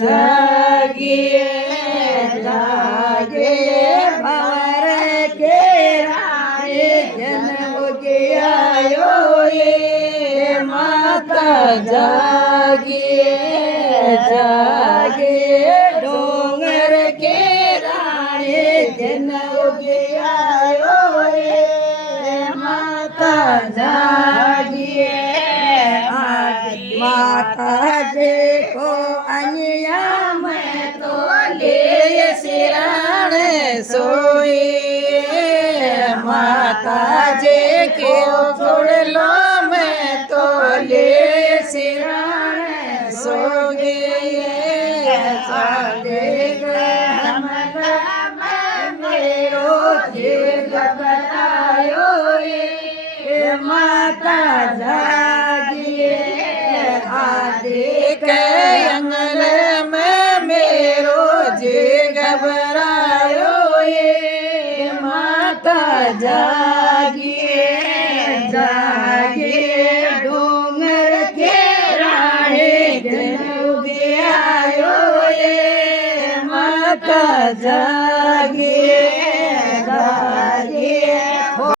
જાગીએ જાગીએ બાર કેરાએ જન ઉગિયાયો એ માતા જાગીએ જાગીએ ડોંગર કેરાએ જન ઉગિયાયો એ માતા જાગીએ माता जी को अनिया मैं तो ले सिराण सोई माता जी को छोड़ लो मैं तो ले सिराण सो गए सादे मेरो जी घबरायो माता जागिए देख अंगल में मेरो जी घबरायो ये माता जागिए जागिए डोंगर के राहे जन उगयायो ये माता जागिए जागिए